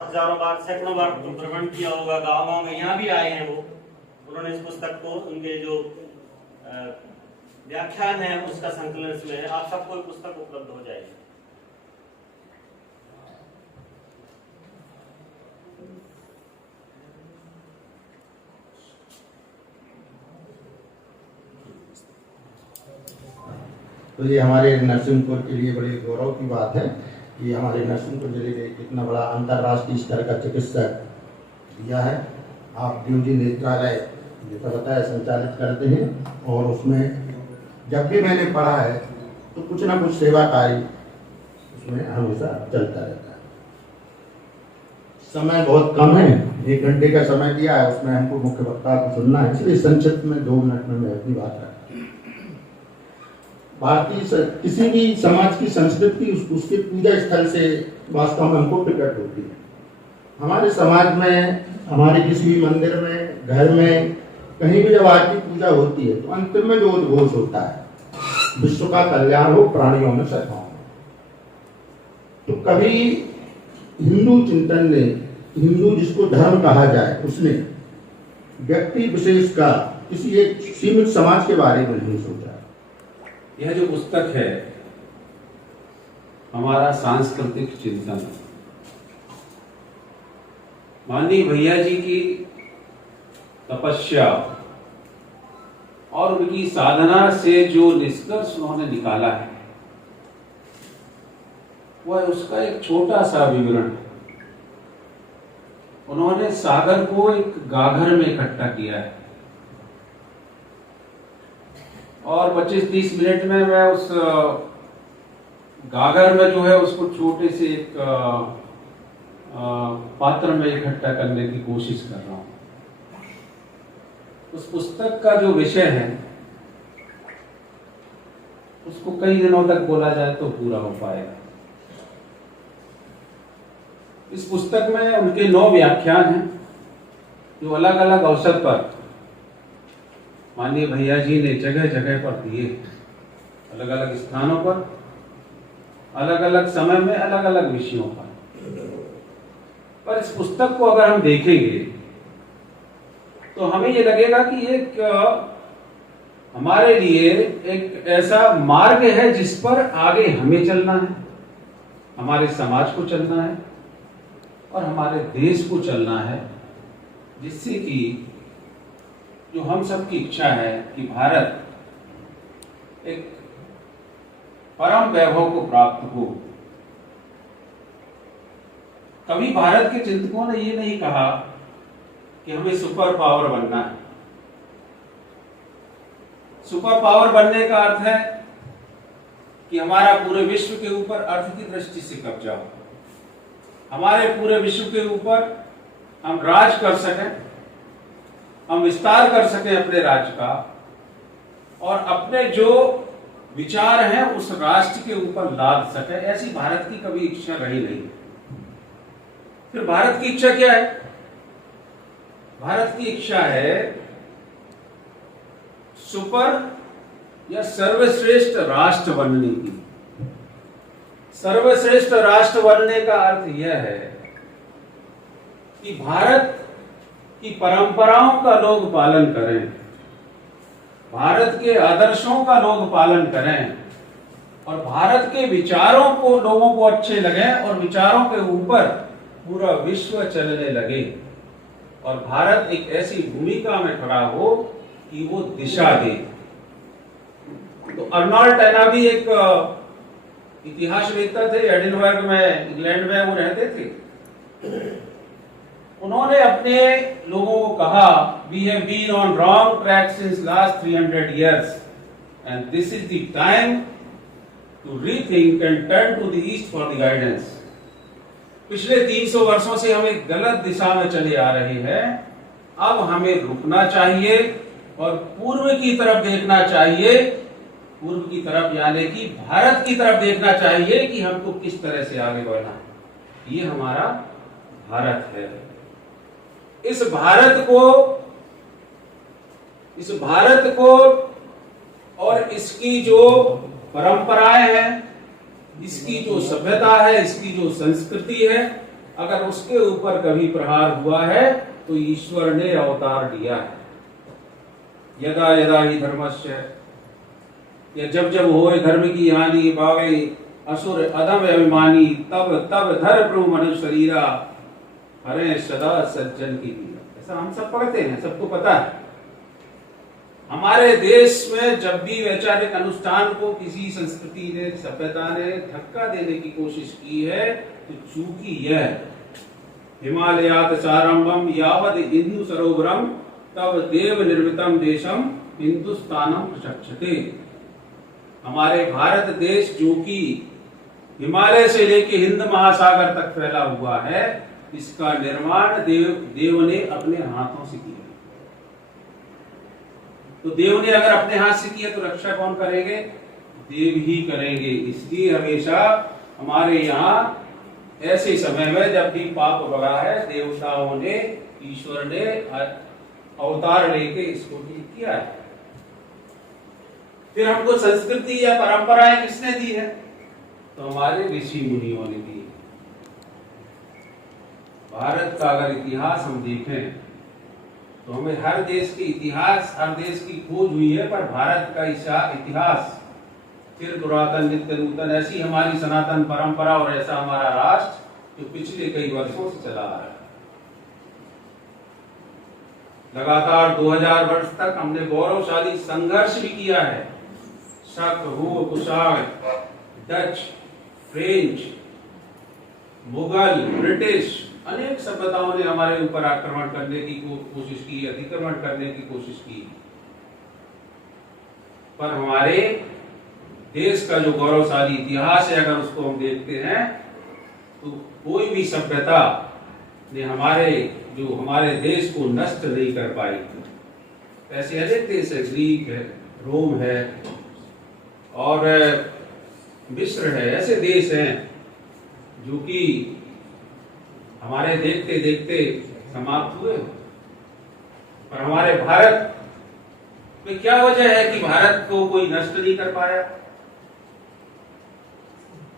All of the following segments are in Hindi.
हजारों बार सैकड़ों बार तो भ्रमण किया होगा, गाँव में यहाँ भी आए हैं वो। उन्होंने इस पुस्तक को, उनके जो व्याख्यान है उसका संकलन इसमें है। आप सबको पुस्तक उपलब्ध हो जाएगी। तो ये हमारे नरसिंहपुर के लिए बड़े गौरव की बात है कि हमारे नरसिंहपुर जिले ने इतना बड़ा अंतर्राष्ट्रीय स्तर का चिकित्सक दिया है। आप ड्यूटी नेत्रालय जैसा बताया संचालित करते हैं, और उसमें जब भी मैंने पढ़ा है तो कुछ ना कुछ सेवा कार्य उसमें हमेशा चलता रहता है। समय बहुत कम है, 1 घंटे का समय दिया है, उसमें हमको मुख्य वक्ता को सुनना है, इसलिए संक्षिप्त में 2 मिनट में मैं अपनी बात रखता हूँ। भारतीय किसी भी समाज की संस्कृति उसके पूजा स्थल से वास्तव में हमको प्रकट होती है। हमारे समाज में, हमारे किसी भी मंदिर में, घर में, कहीं भी जब आरती पूजा होती है तो अंतिम में जो उद्घोष होता है, विश्व का कल्याण हो, प्राणियों में सद्भाव हो। तो कभी हिंदू चिंतन ने, हिंदू जिसको धर्म कहा जाए, उसने व्यक्ति विशेष का, किसी एक सीमित समाज के बारे में नहीं सोचा। यह जो पुस्तक है हमारा सांस्कृतिक चिंतन, माननीय भैया जी की तपस्या और उनकी साधना से जो निष्कर्ष उन्होंने निकाला है वह उसका एक छोटा सा विवरण है। उन्होंने सागर को एक गागर में इकट्ठा किया है और 25-30 मिनट में मैं उस गागर में जो है उसको छोटे से एक पात्र में इकट्ठा करने की कोशिश कर रहा हूं। उस पुस्तक का जो विषय है उसको कई दिनों तक बोला जाए तो पूरा हो पाएगा। इस पुस्तक में उनके 9 व्याख्यान हैं जो अलग अलग अवसर पर माननीय भैया जी ने जगह जगह पर दिए, अलग अलग स्थानों पर, अलग अलग समय में, अलग अलग विषयों पर। इस पुस्तक को अगर हम देखेंगे तो हमें ये लगेगा कि एक हमारे लिए एक ऐसा मार्ग है जिस पर आगे हमें चलना है, हमारे समाज को चलना है और हमारे देश को चलना है, जिससे कि जो हम सबकी इच्छा है कि भारत एक परम वैभव को प्राप्त हो। कभी भारत के चिंतकों ने ये नहीं कहा कि हमें सुपर पावर बनना है। सुपर पावर बनने का अर्थ है कि हमारा पूरे विश्व के ऊपर अर्थ की दृष्टि से कब्जा हो, हमारे पूरे विश्व के ऊपर हम राज कर सकें, हम विस्तार कर सकें अपने राज्य का, और अपने जो विचार हैं उस राष्ट्र के ऊपर लाद सकें। ऐसी भारत की कभी इच्छा रही नहीं। फिर भारत की इच्छा क्या है? भारत की इच्छा है सुपर या सर्वश्रेष्ठ राष्ट्र बनने की। सर्वश्रेष्ठ राष्ट्र बनने का अर्थ यह है कि भारत की परंपराओं का लोग पालन करें, भारत के आदर्शों का लोग पालन करें, और भारत के विचारों को लोगों को अच्छे लगे और विचारों के ऊपर पूरा विश्व चलने लगे, और भारत एक ऐसी भूमिका में खड़ा हो कि वो दिशा दे। तो अर्नोल्ड टैनाबी एक इतिहासवेत्ता थे, एडिनबर्ग में, इंग्लैंड में वो रहते थे। उन्होंने अपने लोगों को कहा, we have been on wrong track since last 300 years and this is the time to rethink and turn to the east for the guidance। पिछले 300 वर्षों से हम एक गलत दिशा में चले आ रहे हैं, अब हमें रुकना चाहिए और पूर्व की तरफ देखना चाहिए। पूर्व की तरफ यानी कि भारत की तरफ देखना चाहिए कि हमको किस तरह से आगे बढ़ना है। ये हमारा भारत है। इस भारत को और इसकी जो परंपराएं हैं, इसकी जो सभ्यता है, इसकी जो संस्कृति है, अगर उसके ऊपर कभी प्रहार हुआ है तो ईश्वर ने अवतार लिया है। यदा यदा ही धर्मस्य, या जब जब होए धर्म की हानि, भागे असुर अधम अभिमानी, तब तब धर प्रभु मनुष्य शरीरा, हरे सदा सज्जन की लीला। ऐसा हम सब पढ़ते हैं, सबको पता है। हमारे देश में जब भी वैचारिक अनुष्ठान को किसी संस्कृति ने, सभ्यता ने धक्का देने की कोशिश की है तो चूंकि यह हिमालयात चारंभम यावद हिंदू सरोवरम तब देव निर्मितम देशम हिंदुस्तानम प्रचक्षते। हमारे भारत देश जो कि हिमालय से लेकर हिंद महासागर तक फैला हुआ है, इसका निर्माण देव ने अपने हाथों से किया। तो देव ने अगर अपने हाथ से किया तो रक्षा कौन करेंगे? देव ही करेंगे। इसलिए हमेशा हमारे यहाँ ऐसे समय में जब भी पाप बढ़ा है, देवताओं ने, ईश्वर ने अवतार लेके इसको भी किया है। फिर हमको संस्कृति या परंपराएं किसने दी है? तो हमारे ऋषि मुनियों ने दी। भारत का अगर इतिहास हम देखें तो हमें हर देश के इतिहास, हर देश की खोज हुई है, पर भारत का इतिहास फिर पुरातन नित्य नूतन, ऐसी हमारी सनातन परंपरा और ऐसा हमारा राष्ट्र जो पिछले कई वर्षों से चला आ रहा है। लगातार 2000 वर्ष तक हमने गौरवशाली संघर्ष भी किया है। शक, हुर, Kushan, Dutch, French, Mughal, British, अनेक सभ्यताओं ने हमारे ऊपर आक्रमण करने की कोशिश की, अतिक्रमण करने की कोशिश की, पर हमारे देश का जो गौरवशाली इतिहास है, अगर उसको हम देखते हैं तो कोई भी सभ्यता ने हमारे देश को नष्ट नहीं कर पाई। ऐसे अनेक देश है, ग्रीक है, रोम है और मिस्र है, ऐसे देश हैं जो कि हमारे देखते देखते समाप्त हुए। पर हमारे भारत में क्या वजह है कि भारत को कोई नष्ट नहीं कर पाया?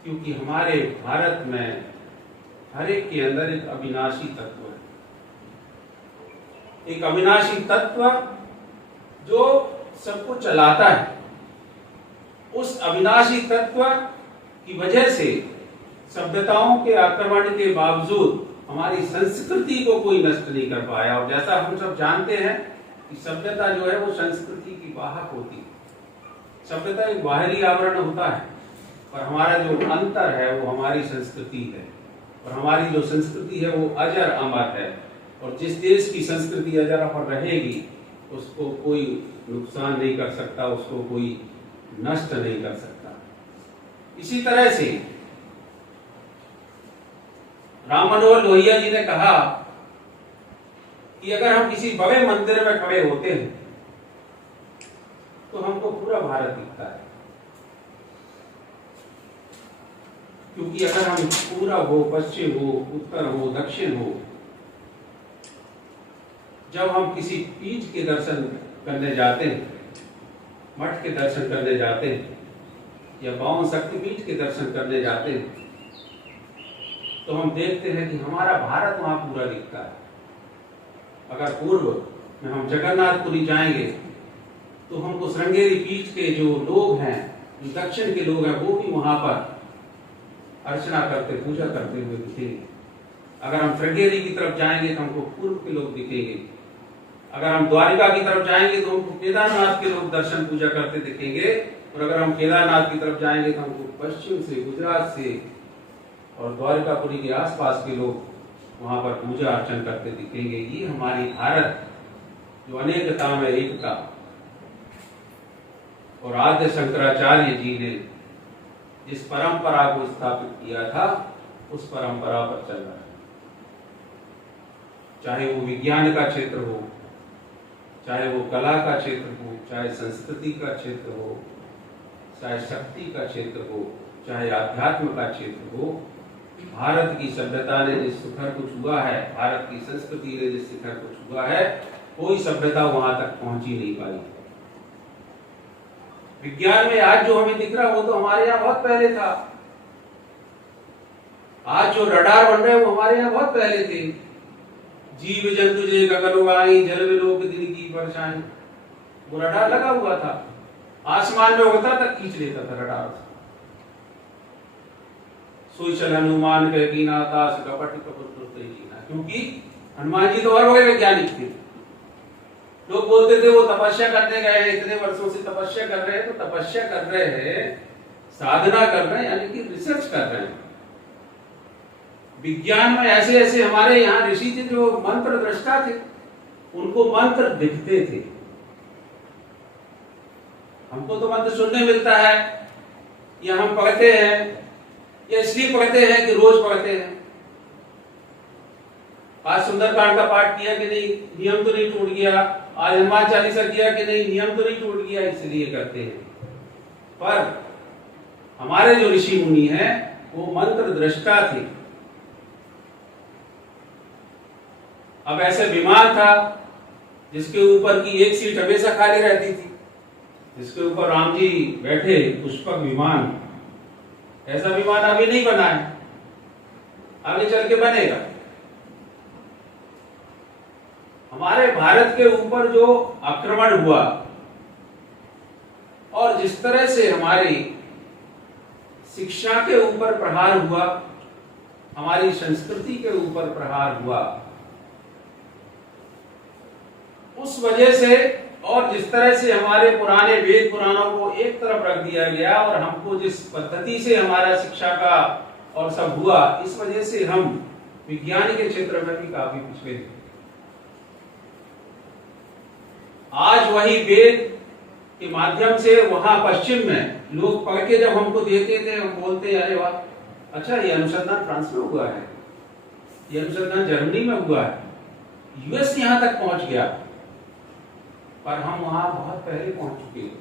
क्योंकि हमारे भारत में हर एक के अंदर एक अविनाशी तत्व है, एक अविनाशी तत्व जो सबको चलाता है। उस अविनाशी तत्व की वजह से सभ्यताओं के आक्रमण के बावजूद हमारी संस्कृति को कोई नष्ट नहीं कर पाया। और जैसा हम सब जानते हैं कि सभ्यता जो है वो संस्कृति की वाहक होती है। सभ्यता एक बाहरी आवरण होता है, पर हमारा जो अंतर है वो हमारी संस्कृति है। और हमारी जो संस्कृति है वो अजर अमर है। और जिस देश की संस्कृति अजर अमर रहेगी उसको कोई नुकसान नहीं कर सकता, उसको कोई नष्ट नहीं कर सकता। इसी तरह से राम मनोहर लोहिया जी ने कहा कि अगर हम किसी बड़े मंदिर में खड़े होते हैं तो हमको पूरा भारत दिखता है, क्योंकि अगर हम पूरब हो, पश्चिम हो, उत्तर हो, दक्षिण हो, जब हम किसी पीठ के दर्शन करने जाते हैं, मठ के दर्शन करने जाते हैं या बावन शक्तिपीठ के दर्शन करने जाते हैं, तो हम देखते हैं कि हमारा भारत वहां पूरा दिखता है। अगर पूर्व में हम जगन्नाथपुरी जाएंगे तो हमको श्रृंगेरी पीठ के जो लोग हैं, जो दक्षिण के लोग हैं, वो भी वहां पर अर्चना करते, पूजा करते हुए दिखेंगे। अगर हम श्रृंगेरी की तरफ जाएंगे तो हमको पूर्व के लोग दिखेंगे। अगर हम द्वारिका की तरफ जाएंगे तो हमको केदारनाथ के लोग दर्शन पूजा करते दिखेंगे। और अगर हम केदारनाथ की तरफ जाएंगे तो हमको पश्चिम से, गुजरात से और द्वारिकापुरी के आसपास के लोग वहां पर पूजा अर्चन करते दिखेंगे। ये हमारी भारत जो अनेकता में एकता, और आद्य शंकराचार्य जी ने जिस परंपरा को स्थापित किया था उस परंपरा पर चल रहा है। चाहे वो विज्ञान का क्षेत्र हो, चाहे वो कला का क्षेत्र हो, चाहे संस्कृति का क्षेत्र हो, चाहे शक्ति का क्षेत्र हो, चाहे आध्यात्म का क्षेत्र हो, भारत की सभ्यता ने जिस शिखर को छुआ है, भारत की संस्कृति ने जिस शिखर को छुआ है, कोई सभ्यता वहां तक पहुंच ही नहीं पाई। विज्ञान में आज जो हमें दिख रहा है वो तो हमारे यहाँ बहुत पहले था। आज जो रडार बन रहे हैं वो हमारे यहाँ बहुत पहले थे। जीव जंतु जे गगनवाई जल विलोक दिन की परछाई, वो रडार लगा हुआ था, आसमान में उड़ता तक खींच लेता था रडार। सोई चल हनुमान के कीना दास कपट कपट जीना, क्योंकि हनुमान जी तो और बड़े वैज्ञानिक थे। लोग बोलते थे वो तपस्या करने गए हैं, इतने वर्षों से तपस्या कर रहे हैं। तो तपस्या कर रहे हैं, साधना कर रहे हैं, यानी कि रिसर्च कर रहे हैं। विज्ञान में ऐसे ऐसे हमारे यहाँ ऋषि थे जो मंत्र दृष्टा थे, उनको मंत्र दिखते थे। हमको तो मंत्र सुनने मिलता है, या हम पढ़ते हैं, या इसलिए पढ़ते हैं कि रोज पढ़ते हैं। आज सुंदरकांड का पाठ किया कि नहीं, नियम तो नहीं टूट गया। आज हनुमान चालीसा किया कि नहीं, नियम तो नहीं टूट गया, इसलिए करते हैं। पर हमारे जो ऋषि मुनि हैं वो मंत्र दृष्टा थे। अब ऐसे विमान था जिसके ऊपर की एक सीट हमेशा खाली रहती थी, जिसके ऊपर राम जी बैठे, पुष्पक विमान। ऐसा विमान अभी नहीं बना है, आगे चल के बनेगा। हमारे भारत के ऊपर जो आक्रमण हुआ और जिस तरह से हमारी शिक्षा के ऊपर प्रहार हुआ, हमारी संस्कृति के ऊपर प्रहार हुआ, उस वजह से, और जिस तरह से हमारे पुराने वेद पुराणों को एक तरफ रख दिया गया और हमको जिस पद्धति से हमारा शिक्षा का और सब हुआ, इस वजह से हम विज्ञान के क्षेत्र में भी काफी पिछड़े थे। आज वही वेद के माध्यम से वहां पश्चिम में लोग पढ़ के जब हमको देते थे, हम बोलते अरे वाह, अच्छा ये अनुसंधान फ्रांस में हुआ है, ये अनुसंधान जर्मनी में हुआ है, यूएस यहां तक पहुंच गया, पर हम वहां बहुत पहले पहुंच चुके हैं।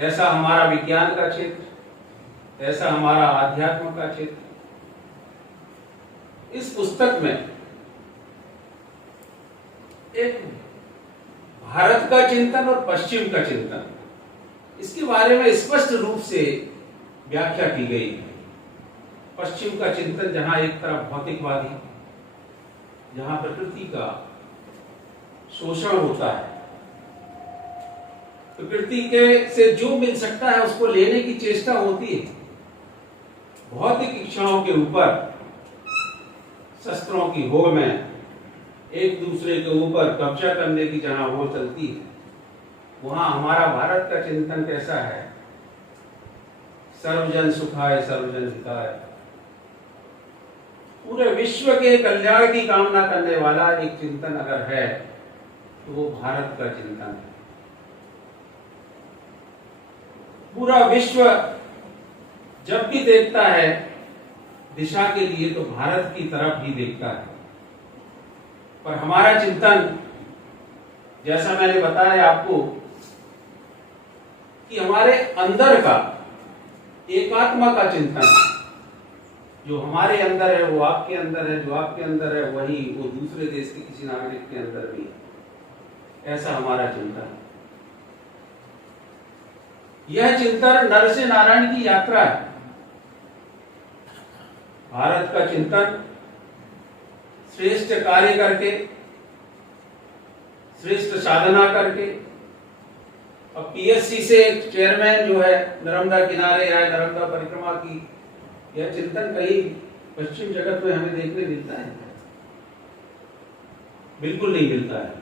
ऐसा हमारा विज्ञान का क्षेत्र, ऐसा हमारा आध्यात्म का क्षेत्र। इस पुस्तक में एक भारत का चिंतन और पश्चिम का चिंतन, इसके बारे में स्पष्ट रूप से व्याख्या की गई है। पश्चिम का चिंतन जहां एक तरफ भौतिकवादी, जहां प्रकृति का शोषण होता है, प्रकृति के से जो मिल सकता है उसको लेने की चेष्टा होती है, भौतिक इच्छाओं के ऊपर शस्त्रों की होड़ में एक दूसरे के ऊपर कब्जा करने की जहां वो चलती है, वहां हमारा भारत का चिंतन कैसा है? सर्वजन सुखाय सर्वजन हिताय, पूरे विश्व के कल्याण की कामना करने वाला एक चिंतन अगर है तो वो भारत का चिंतन है। पूरा विश्व जब भी देखता है दिशा के लिए तो भारत की तरफ ही देखता है, पर हमारा चिंतन, जैसा मैंने बताया आपको, कि हमारे अंदर का एकात्मा का चिंतन, जो हमारे अंदर है वो आपके अंदर है, जो आपके अंदर है वही वो दूसरे देश के किसी नागरिक के अंदर भी है। ऐसा हमारा चिंतन है। यह चिंतन नर से नारायण की यात्रा है। भारत का चिंतन श्रेष्ठ कार्य करके, श्रेष्ठ साधना करके, और पीएससी से एक चेयरमैन जो है नर्मदा किनारे या नर्मदा परिक्रमा की, यह चिंतन कहीं पश्चिम जगत में हमें देखने मिलता है? बिल्कुल नहीं मिलता है।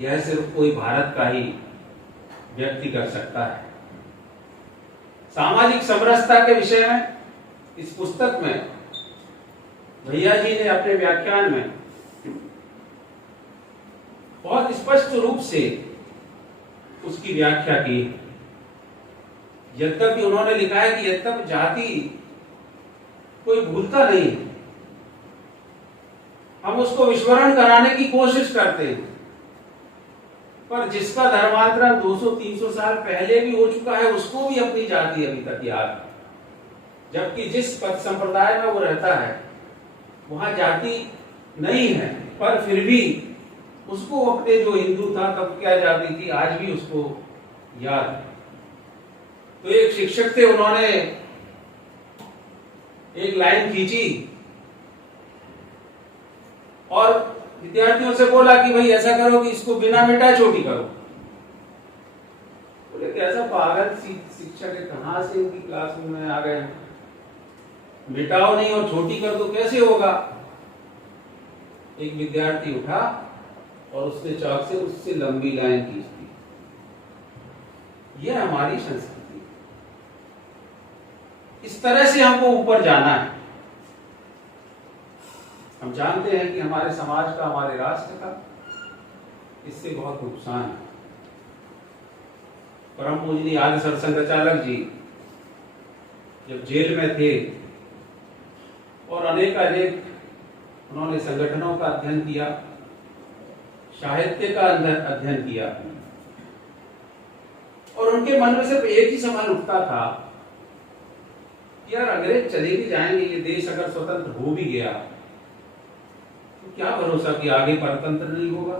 यह सिर्फ कोई भारत का ही व्यक्ति कर सकता है। सामाजिक समरसता के विषय में इस पुस्तक में भैया जी ने अपने व्याख्यान में बहुत स्पष्ट रूप से उसकी व्याख्या की। यद्यपि उन्होंने लिखा है कि यद्यपि जाति कोई भूलता नहीं है, हम उसको विस्मरण कराने की कोशिश करते हैं, पर जिसका धर्मांतरण 200-300 साल पहले भी हो चुका है उसको भी अपनी जाति अभी तक याद है। जबकि जिस पद संप्रदाय में वो रहता है वहां जाति नहीं है, पर फिर भी उसको अपने जो हिंदू था तब क्या जाति थी आज भी उसको याद है। तो एक शिक्षक थे, उन्होंने एक लाइन खींची और विद्यार्थियों से बोला कि भाई ऐसा करो कि इसको बिना मिटाए छोटी करो। बोले कि ऐसा पागल शिक्षक है, कहां से इनकी क्लासरूम में आ गए, मिटाओ नहीं और छोटी कर दो, कैसे होगा। एक विद्यार्थी उठा और उसने चाक से उससे लंबी लाइन खींच दी। यह हमारी संस्कृति, इस तरह से हमको ऊपर जाना है। हम जानते हैं कि हमारे समाज का, हमारे राष्ट्र का इससे बहुत नुकसान है। परम पूजनीय आदि सरसंघचालक जी जब जेल में थे और अनेक उन्होंने संगठनों का अध्ययन किया, साहित्य का अध्ययन किया, और उनके मन में सिर्फ एक ही सवाल उठता था कि यार अंग्रेज चले भी जाएंगे, ये देश अगर स्वतंत्र हो भी गया तो क्या भरोसा कि आगे परतंत्र नहीं होगा।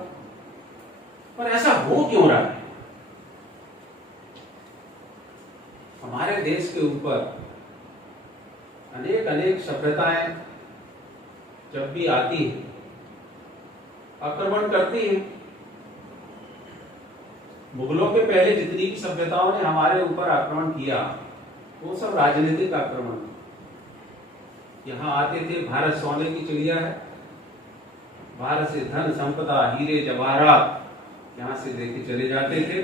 पर ऐसा हो क्यों रहा है। हमारे देश के ऊपर अनेक सभ्यताएं जब भी आती है, आक्रमण करती है। मुगलों के पहले जितनी भी सभ्यताओं ने हमारे ऊपर आक्रमण किया वो सब राजनीतिक आक्रमण। यहाँ आते थे, भारत सोने की चिड़िया है, भारत से धन संपदा, हीरे जवाहरात यहाँ से लेके चले जाते थे,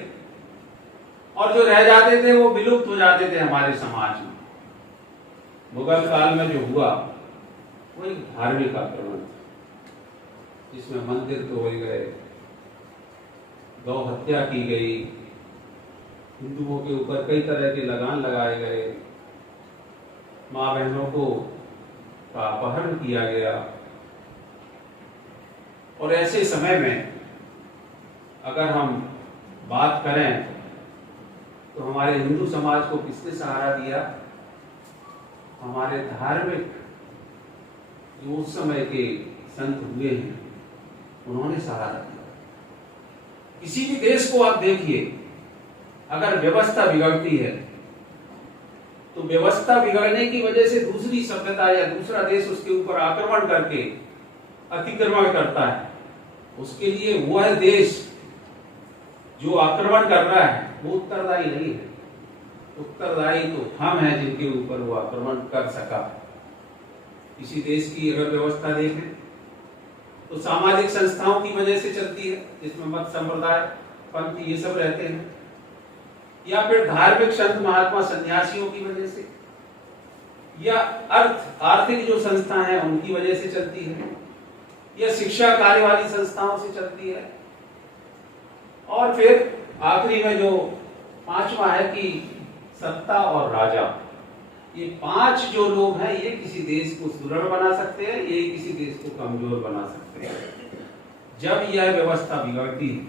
और जो रह जाते थे वो विलुप्त हो जाते थे हमारे समाज में। मुगल काल में जो हुआ वो एक धार्मिक आक्रमण था, जिसमें मंदिर तोड़े गए, गौ हत्या की गई, हिंदुओं के ऊपर कई तरह के लगान लगाए गए, मां बहनों को का अपहरण किया गया। और ऐसे समय में अगर हम बात करें तो हमारे हिंदू समाज को किसने सहारा दिया। हमारे धार्मिक जो उस समय के संत हुए हैं उन्होंने सहारा दिया। किसी भी देश को आप देखिए, अगर व्यवस्था बिगड़ती है तो व्यवस्था बिगड़ने की वजह से दूसरी सभ्यता या दूसरा देश उसके ऊपर आक्रमण करके अतिक्रमण करता है। उसके लिए वह देश जो आक्रमण कर रहा है वो उत्तरदायी नहीं है। उत्तरदायी तो हम हैं जिनके ऊपर वो आक्रमण कर सका। किसी देश की अगर व्यवस्था देखें तो सामाजिक संस्थाओं की वजह से चलती है, जिसमें मत संप्रदाय, पंथ ये सब रहते हैं, या फिर धार्मिक संत महात्मा सन्यासियों की वजह से, या आर्थिक जो संस्था है उनकी वजह से चलती है, या शिक्षा कार्य वाली संस्थाओं से चलती है। और फिर आखिरी में जो पांचवा है कि सत्ता और राजा, ये पांच जो लोग हैं ये किसी देश को सुदृढ़ बना सकते हैं, ये किसी देश को कमजोर बना सकते हैं। जब यह व्यवस्था बिगड़ती है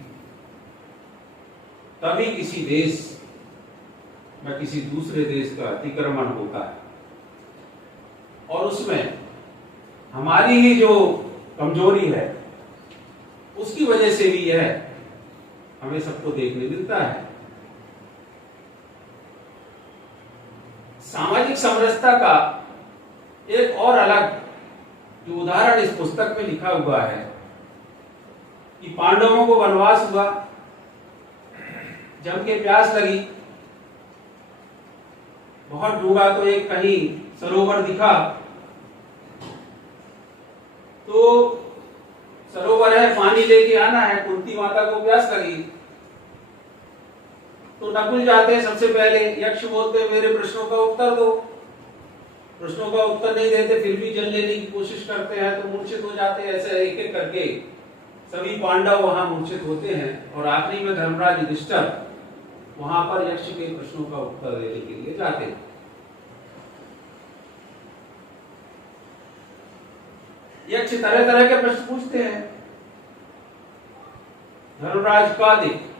तभी किसी देश में किसी दूसरे देश का अतिक्रमण होता है, और उसमें हमारी ही जो कमजोरी है उसकी वजह से भी यह हमें सबको देखने मिलता है। सामाजिक समरसता का एक और अलग जो उदाहरण इस पुस्तक में लिखा हुआ है कि पांडवों को वनवास हुआ, जम के प्यास लगी, बहुत डूंगा तो एक कहीं सरोवर दिखा, तो सरोवर है, पानी लेके आना है, कुंती माता को प्यास लगी तो नकुल जाते हैं, सबसे पहले यक्ष बोलते हैं मेरे प्रश्नों का उत्तर दो। प्रश्नों का उत्तर नहीं देते, फिर भी जल लेने की कोशिश करते हैं तो मूर्छित हो जाते हैं। ऐसे एक एक करके सभी पांडव वहां मूर्छित होते हैं, और आखिरी में धर्मराज युधिष्ठिर वहां पर यक्ष के प्रश्नों का उत्तर देने के लिए जाते हैं। यक्ष तरह तरह के प्रश्न पूछते हैं। धर्मराज का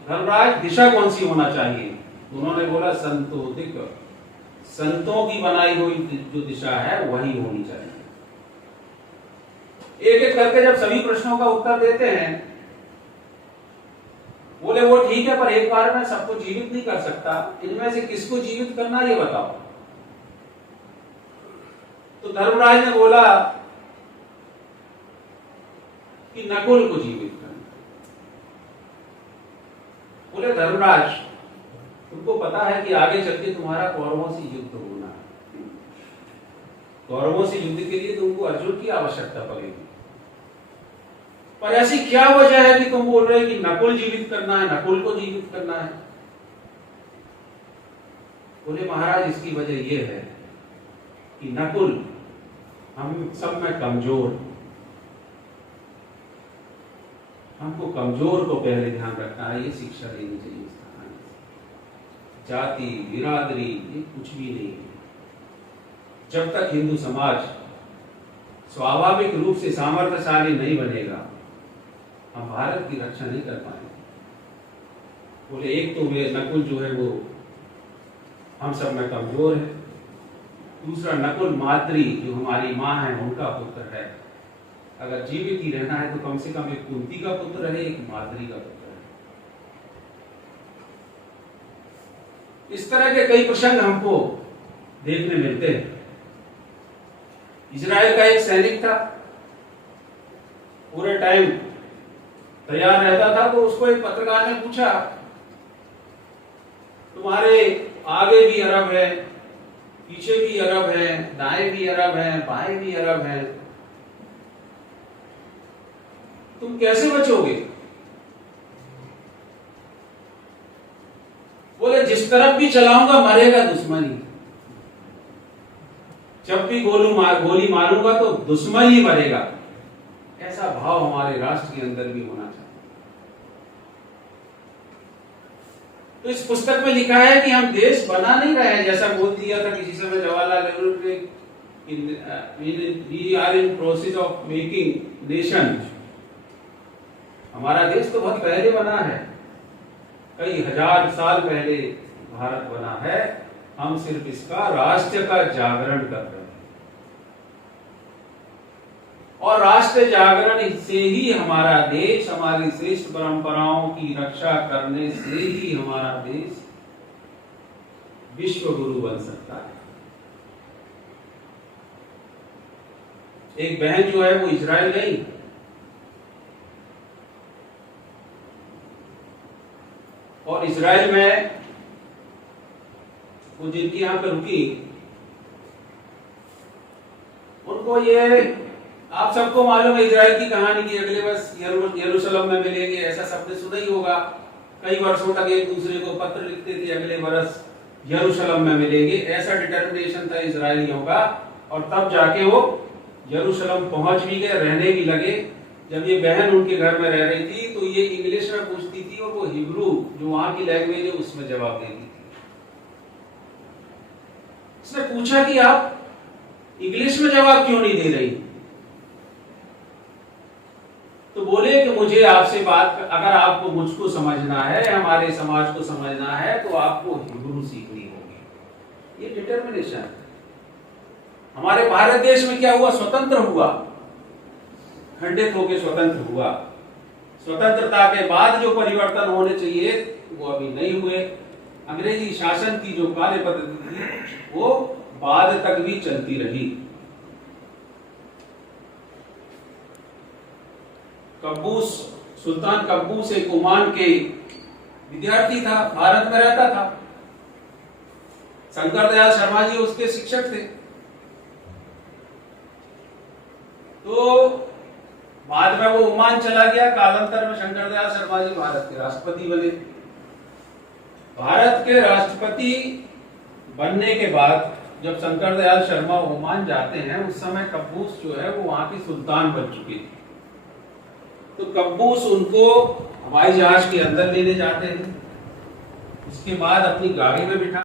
धर्मराज दिशा कौन सी होना चाहिए? उन्होंने बोला संतोदिक, संतों की बनाई हुई जो दिशा है वही होनी चाहिए। एक एक करके जब सभी प्रश्नों का उत्तर देते हैं बोले वो ठीक है, पर एक बार में सबको जीवित नहीं कर सकता, इनमें से किसको जीवित करना ये बताओ। तो धर्मराज ने बोला कि नकुल को जीवित करना। बोले धर्मराज, तुमको पता है कि आगे चल के तुम्हारा कौरवों से युद्ध होना है, कौरवों से युद्ध के लिए तुमको अर्जुन की आवश्यकता पड़ेगी, पर ऐसी क्या वजह है कि तुम बोल रहे हो कि नकुल जीवित करना है, नकुल को जीवित करना है। बोले महाराज, इसकी वजह यह है कि नकुल हम सब में कमजोर, हमको कमजोर को पहले ध्यान रखना है, ये शिक्षा देनी चाहिए इस कहानी से। जाति बिरादरी ये कुछ भी नहीं है। जब तक हिंदू समाज स्वाभाविक रूप से सामर्थ्यशाली नहीं बनेगा, हम भारत की रक्षा नहीं कर पाएंगे। बोले एक तो वे नकुल जो है वो हम सब में कमजोर है, दूसरा नकुल माद्री जो हमारी माँ है उनका पुत्र है, अगर जीवित ही रहना है तो कम से कम एक कुंती का पुत्र है, एक माद्री का पुत्र है। इस तरह के कई प्रसंग हमको देखने मिलते हैं। इजराइल का एक सैनिक था, पूरे टाइम तैयार रहता था, तो उसको एक पत्रकार ने पूछा, तुम्हारे आगे भी अरब है, पीछे भी अरब है, दाएं भी अरब है, बाएं भी अरब है, तुम कैसे बचोगे? बोले जिस तरफ भी चलाऊंगा मरेगा दुश्मन ही, जब भी गोली मारूंगा तो दुश्मन ही मरेगा। ऐसा भाव हमारे राष्ट्र के अंदर भी होना चाहिए। तो इस पुस्तक में लिखा है कि हम देश बना नहीं रहे हैं, जैसा बोल दिया था किसी समय जवाहरलाल नेहरू ने, we are in process of making nation. हमारा देश तो बहुत पहले बना है, कई हजार साल पहले भारत बना है, हम सिर्फ इसका राष्ट्र का जागरण कर रहे हैं। और राष्ट्र जागरण से ही हमारा देश, हमारी श्रेष्ठ परंपराओं की रक्षा करने से ही हमारा देश विश्व गुरु बन सकता है। एक बहन जो है वो इजराइल गई, और इजराइल में वो जिनकी यहां पर रुकी, उनको ये, आप सबको मालूम है इजराइल की कहानी की, अगले वर्ष यरूशलेम में मिलेंगे, ऐसा सबने सुना ही होगा। कई वर्षों तक एक दूसरे को पत्र लिखते थे, अगले वर्ष यरूशलेम में मिलेंगे, ऐसा डिटर्मिनेशन था इजराइलियों का। और तब जाके वो यरूशलेम पहुंच भी गए, रहने भी लगे। जब ये बहन उनके घर में रह रही थी तो ये इंग्लिश में पूछती थी और वो हिब्रू जो वहां की लैंग्वेज है उसमें जवाब देती थी। उसने पूछा कि आप इंग्लिश में जवाब क्यों नहीं दे रही? तो बोले कि मुझे आपसे बात, अगर आपको मुझको समझना है, हमारे समाज को समझना है, तो आपको हिब्रू सीखनी होगी। ये डिटर्मिनेशन है। हमारे भारत देश में क्या हुआ? स्वतंत्र हुआ, खंडित होकर स्वतंत्र हुआ। स्वतंत्रता के बाद जो परिवर्तन होने चाहिए वो अभी नहीं हुए। अंग्रेजी शासन की जो कार्य पद्धति थी वो बाद तक भी चलती रही। कब्बूस, सुल्तान कब्बूस एक ओमान के विद्यार्थी था, भारत में रहता था। शंकर दयाल शर्मा जी उसके शिक्षक थे। तो बाद में वो ओमान चला गया। कालांतर में शंकर दयाल शर्मा जी भारत के राष्ट्रपति बने। भारत के राष्ट्रपति बनने के बाद जब शंकर दयाल शर्मा ओमान जाते हैं, उस समय कब्बूस जो है वो वहां की सुल्तान बन चुकी थी। तो कब्बूस उनको हवाई जहाज के अंदर लेने जाते हैं, उसके बाद अपनी गाड़ी में बिठा